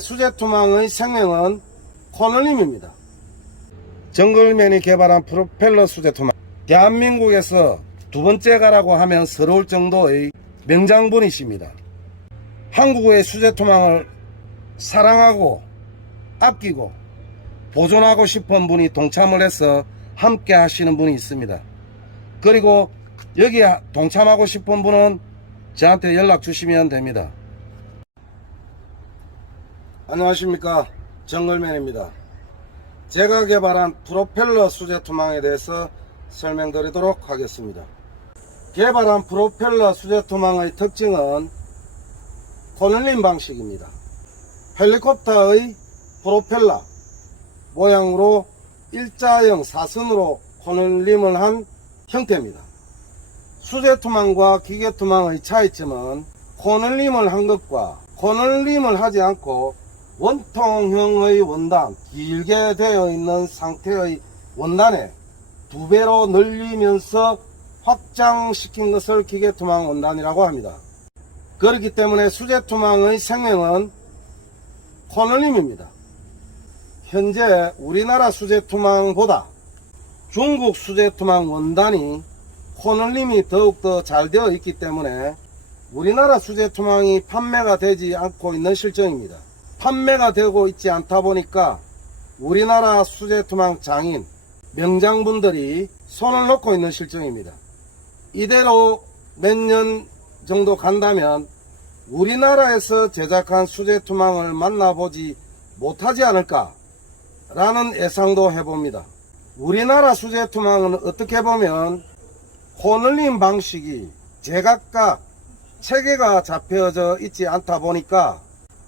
수제투망의 생명은 코널림입니다. 정글맨이 개발한 프로펠러 수제투망, 대한민국에서 두 번째가라고 하면 서러울 정도의 명장분이십니다. 한국의 수제투망을 사랑하고 아끼고 보존하고 싶은 분이 동참을 해서 함께 하시는 분이 있습니다. 그리고 여기에 동참하고 싶은 분은 저한테 연락 주시면 됩니다. 안녕하십니까, 정글맨입니다. 제가 개발한 프로펠러 수제투망에 대해서 설명드리도록 하겠습니다. 개발한 프로펠러 수제투망의 특징은 코널림 방식입니다. 헬리콥터의 프로펠러 모양으로 일자형 사선으로 코널림을 한 형태입니다. 수제투망과 기계투망의 차이점은 코널림을 한 것과 코널림을 하지 않고 원통형의 원단, 길게 되어 있는 상태의 원단에 2배로 늘리면서 확장시킨 것을 기계투망 원단이라고 합니다. 그렇기 때문에 수제투망의 생명은 코널림입니다. 현재 우리나라 수제투망보다 중국 수제투망 원단이 코널림이 더욱더 잘 되어 있기 때문에 우리나라 수제투망이 판매가 되지 않고 있는 실정입니다. 판매가 되고 있지 않다 보니까 우리나라 수제투망 장인 명장분들이 손을 놓고 있는 실정입니다. 이대로 몇 년 정도 간다면 우리나라에서 제작한 수제투망을 만나보지 못하지 않을까 라는 예상도 해봅니다. 우리나라 수제투망은 어떻게 보면 코널림 방식이 제각각 체계가 잡혀져 있지 않다 보니까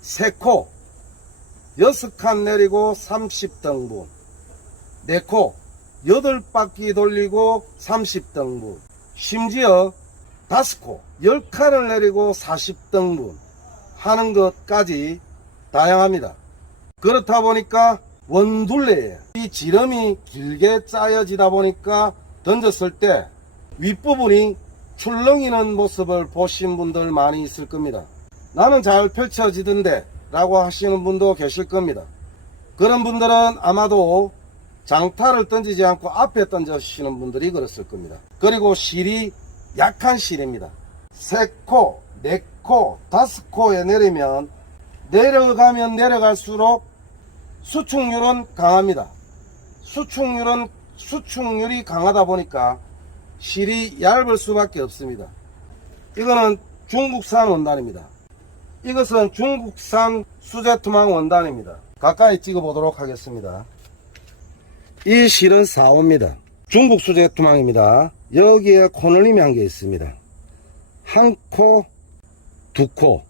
3코 6칸 내리고 30등분, 4코 8바퀴 돌리고 30등분, 심지어 5코 10칸을 내리고 40등분 하는 것까지 다양합니다. 그렇다 보니까 원둘레에 이 지름이 길게 짜여지다 보니까 던졌을 때 윗부분이 출렁이는 모습을 보신 분들 많이 있을 겁니다. 나는 잘 펼쳐지던데 라고 하시는 분도 계실 겁니다. 그런 분들은 아마도 장타를 던지지 않고 앞에 던지시는 분들이 그랬을 겁니다. 그리고 실이 약한 실입니다. 3코, 4코, 5코에 내리면 내려가면 내려갈수록 수축률은 강합니다. 수축률이 강하다 보니까 실이 얇을 수밖에 없습니다. 이거는 중국산 원단입니다. 이것은 중국산 수제투망 원단입니다. 가까이 찍어 보도록 하겠습니다. 이 실은 4호입니다. 중국 수제투망입니다. 여기에 코널림이 한 개 있습니다. 1코, 2코,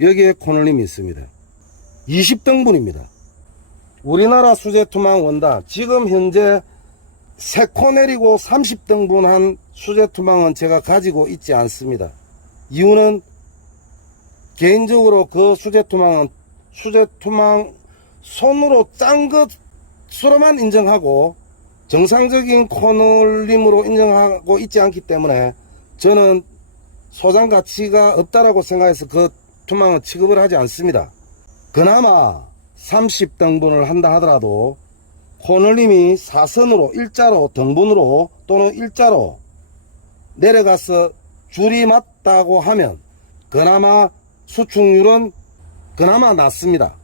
여기에 코널림이 있습니다. 20등분입니다. 우리나라 수제투망 원단, 지금 현재 3코 내리고 30등분 한 수제투망은 제가 가지고 있지 않습니다. 이유는 개인적으로 그 수제투망은 수제투망 손으로 짠 것으로만 인정하고 정상적인 코널림으로 인정하고 있지 않기 때문에 저는 소장 가치가 없다라고 생각해서 그 투망은 취급을 하지 않습니다. 그나마 30등분을 한다 하더라도 코널림이 사선으로 일자로 등분으로 또는 일자로 내려가서 줄이 맞다고 하면 그나마 수축률은 그나마 낮습니다.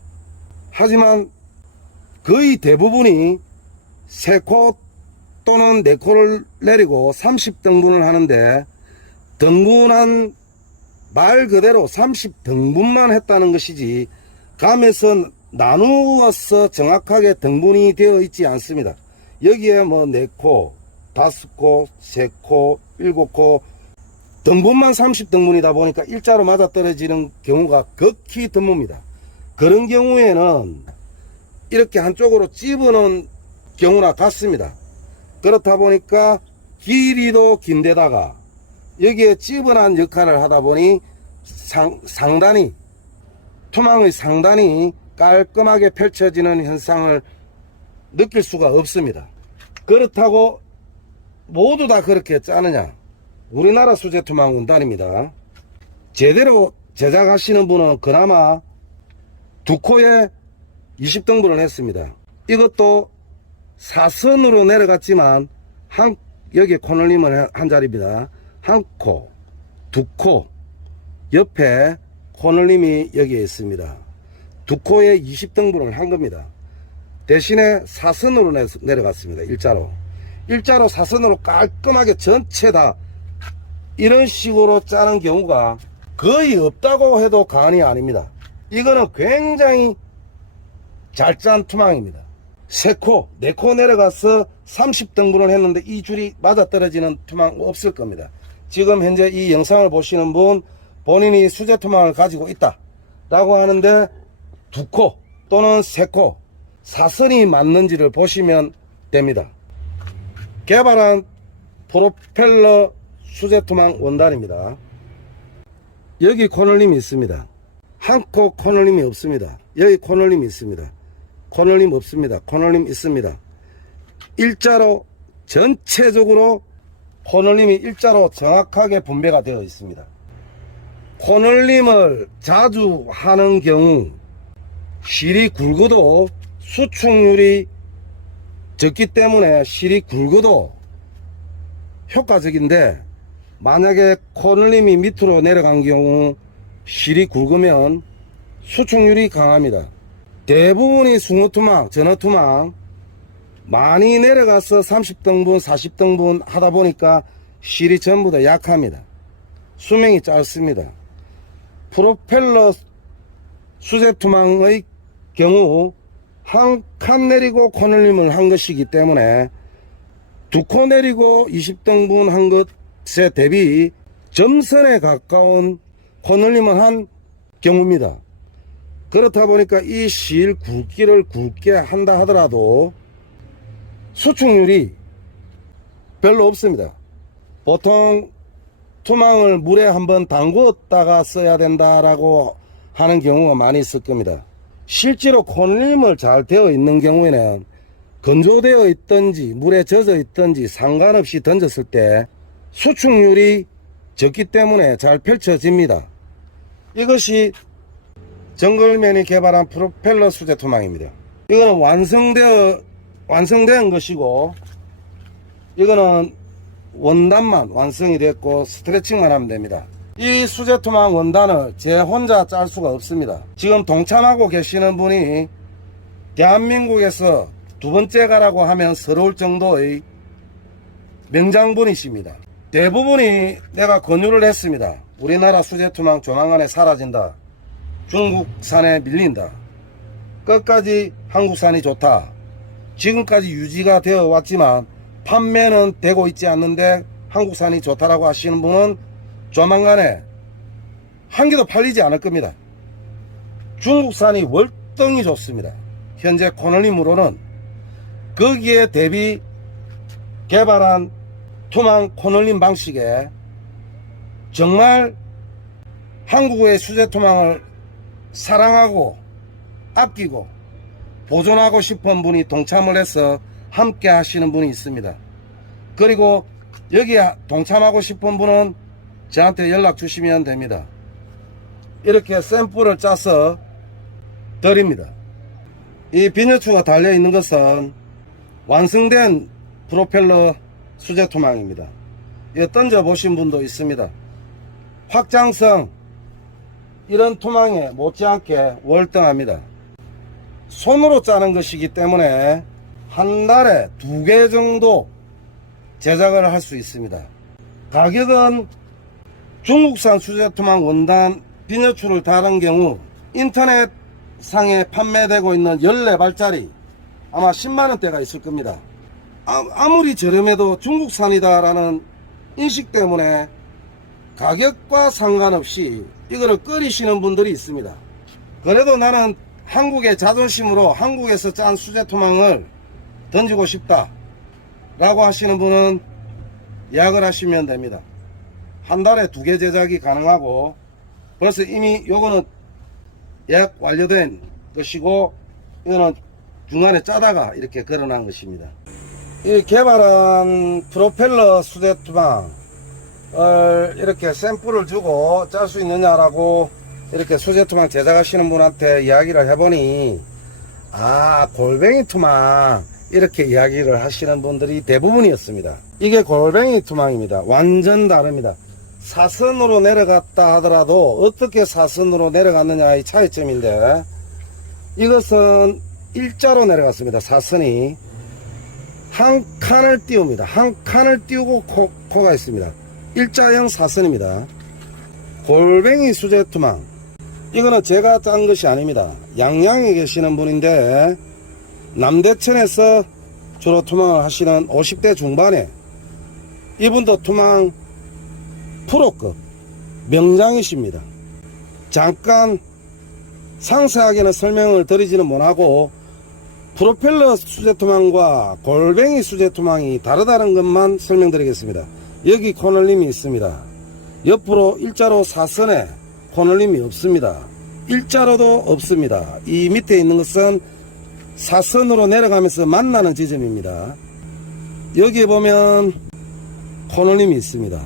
하지만 거의 대부분이 3코 또는 4코를 내리고 30등분을 하는데 등분한 말 그대로 30등분만 했다는 것이지 감에서 나누어서 정확하게 등분이 되어 있지 않습니다. 여기에 뭐 4코, 5코, 3코, 7코 등분만 30등분이다 보니까 일자로 맞아떨어지는 경우가 극히 드뭅니다. 그런 경우에는 이렇게 한쪽으로 집어넣은 경우나 같습니다. 그렇다 보니까 길이도 긴데다가 여기에 집어넣은 역할을 하다 보니 상단이 투망의 상단이 깔끔하게 펼쳐지는 현상을 느낄 수가 없습니다. 그렇다고 모두 다 그렇게 짜느냐? 우리나라 수제투망 원단입니다. 제대로 제작하시는 분은 그나마 두 코에 20등분을 했습니다. 이것도 사선으로 내려갔지만 여기 코널림은 한 자리입니다. 한 코, 두 코, 옆에 코널림이 여기에 있습니다. 두 코에 20등분을 한 겁니다. 대신에 사선으로 내려갔습니다. 일자로 사선으로 깔끔하게 전체 다 이런 식으로 짜는 경우가 거의 없다고 해도 과언이 아닙니다. 이거는 굉장히 잘 짠 투망입니다. 3코, 4코 내려가서 30등분을 했는데 이 줄이 맞아떨어지는 투망 없을 겁니다. 지금 현재 이 영상을 보시는 분 본인이 수제 투망을 가지고 있다 라고 하는데 2코 또는 3코 사선이 맞는지를 보시면 됩니다. 개발한 프로펠러 수제 투망 원단입니다. 여기 코널림이 있습니다. 한 코 코널림이 없습니다. 여기 코널림이 있습니다. 코널림 없습니다. 코널림 있습니다. 일자로 전체적으로 코널림이 일자로 정확하게 분배가 되어 있습니다. 코널림을 자주 하는 경우 실이 굵어도 수축률이 적기 때문에 실이 굵어도 효과적인데, 만약에 코널림이 밑으로 내려간 경우 실이 굵으면 수축률이 강합니다. 대부분이 숭어투망, 전어투망 많이 내려가서 30등분, 40등분 하다 보니까 실이 전부 다 약합니다. 수명이 짧습니다. 프로펠러 수제투망의 경우 한 칸 내리고 코널림을 한 것이기 때문에 2코 내리고 20등분 한 것에 대비 점선에 가까운 코널림을 한 경우입니다. 그렇다 보니까 이 실 굵기를 굵게 한다 하더라도 수축률이 별로 없습니다. 보통 투망을 물에 한번 담궜다가 써야 된다라고 하는 경우가 많이 있을 겁니다. 실제로 코널림을 잘 되어 있는 경우에는 건조되어 있든지 물에 젖어 있든지 상관없이 던졌을 때 수축률이 적기 때문에 잘 펼쳐집니다. 이것이 정글맨이 개발한 프로펠러 수제 투망입니다. 이거는 완성된 것이고, 이거는 원단만 완성이 됐고 스트레칭만 하면 됩니다. 이 수제 투망 원단을 제 혼자 짤 수가 없습니다. 지금 동참하고 계시는 분이 대한민국에서 두 번째가라고 하면 서러울 정도의 명장분이십니다. 대부분이 내가 권유를 했습니다. 우리나라 수제 투망 조만간에 사라진다. 중국산에 밀린다. 끝까지 한국산이 좋다. 지금까지 유지가 되어 왔지만 판매는 되고 있지 않는데 한국산이 좋다라고 하시는 분은 조만간에 한 개도 팔리지 않을 겁니다. 중국산이 월등히 좋습니다. 현재 코널림으로는 거기에 대비 개발한 투망 코널림 방식에 정말 한국의 수제 투망을 사랑하고 아끼고 보존하고 싶은 분이 동참을 해서 함께 하시는 분이 있습니다. 그리고 여기에 동참하고 싶은 분은 저한테 연락 주시면 됩니다. 이렇게 샘플을 짜서 드립니다. 이 비너추가 달려 있는 것은 완성된 프로펠러 수제 투망입니다. 이거 던져 보신 분도 있습니다. 확장성 이런 투망에 못지않게 월등합니다. 손으로 짜는 것이기 때문에 한 달에 2개 정도 제작을 할 수 있습니다. 가격은 중국산 수제투망 원단 비너추를 다른 경우 인터넷 상에 판매되고 있는 14발짜리 아마 10만원대가 있을 겁니다. 아무리 저렴해도 중국산이다라는 인식 때문에 가격과 상관없이 이거를 꺼리시는 분들이 있습니다. 그래도 나는 한국의 자존심으로 한국에서 짠 수제투망을 던지고 싶다 라고 하시는 분은 예약을 하시면 됩니다. 한 달에 2개 제작이 가능하고 벌써 이미 요거는 예약 완료된 것이고 이거는 중간에 짜다가 이렇게 걸어놓은 것입니다. 이 개발한 프로펠러 수제투망을 이렇게 샘플을 주고 짤 수 있느냐라고 이렇게 수제투망 제작하시는 분한테 이야기를 해보니, 아, 골뱅이 투망, 이렇게 이야기를 하시는 분들이 대부분이었습니다. 이게 골뱅이 투망입니다. 완전 다릅니다. 사선으로 내려갔다 하더라도 어떻게 사선으로 내려갔느냐의 차이점인데, 이것은 일자로 내려갔습니다. 사선이 한 칸을 띄웁니다. 한 칸을 띄우고 코가 있습니다. 일자형 사선입니다. 골뱅이 수제투망, 이거는 제가 짠 것이 아닙니다. 양양에 계시는 분인데 남대천에서 주로 투망을 하시는 50대 중반에, 이분도 투망 프로급 명장이십니다. 잠깐 상세하게는 설명을 드리지는 못하고, 프로펠러 수제투망과 골뱅이 수제투망이 다르다는 것만 설명드리겠습니다. 여기 코널림이 있습니다. 옆으로 일자로 사선에 코널림이 없습니다. 일자로도 없습니다. 이 밑에 있는 것은 사선으로 내려가면서 만나는 지점입니다. 여기 보면 코널림이 있습니다.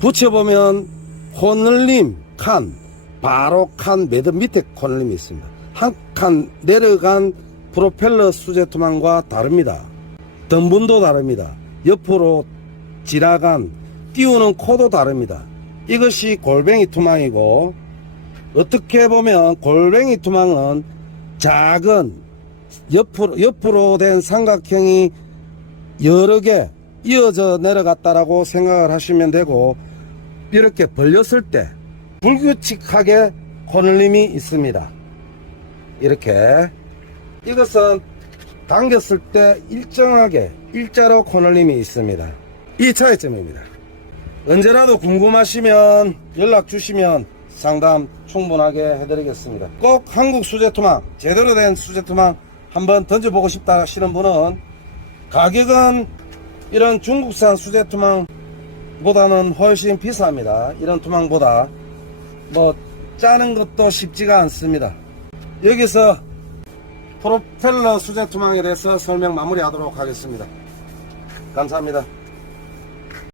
붙여보면 코널림 칸, 바로 칸 매듭 밑에 코널림이 있습니다. 한 칸 내려간 프로펠러 수제투망과 다릅니다. 등분도 다릅니다. 옆으로 지나간 띄우는 코도 다릅니다. 이것이 골뱅이 투망이고, 어떻게 보면 골뱅이 투망은 작은 옆으로 된 삼각형이 여러 개 이어져 내려갔다라고 생각을 하시면 되고, 이렇게 벌렸을 때 불규칙하게 코널림이 있습니다. 이렇게. 이것은 당겼을 때 일정하게 일자로 코널림이 있습니다. 이 차이점입니다. 언제라도 궁금하시면 연락 주시면 상담 충분하게 해드리겠습니다. 꼭 한국 수제투망, 제대로 된 수제투망 한번 던져보고 싶다 하시는 분은, 가격은 이런 중국산 수제투망보다는 훨씬 비쌉니다. 이런 투망보다 짜는 것도 쉽지가 않습니다. 여기서 프로펠러 수제투망에 대해서 설명 마무리하도록 하겠습니다. 감사합니다.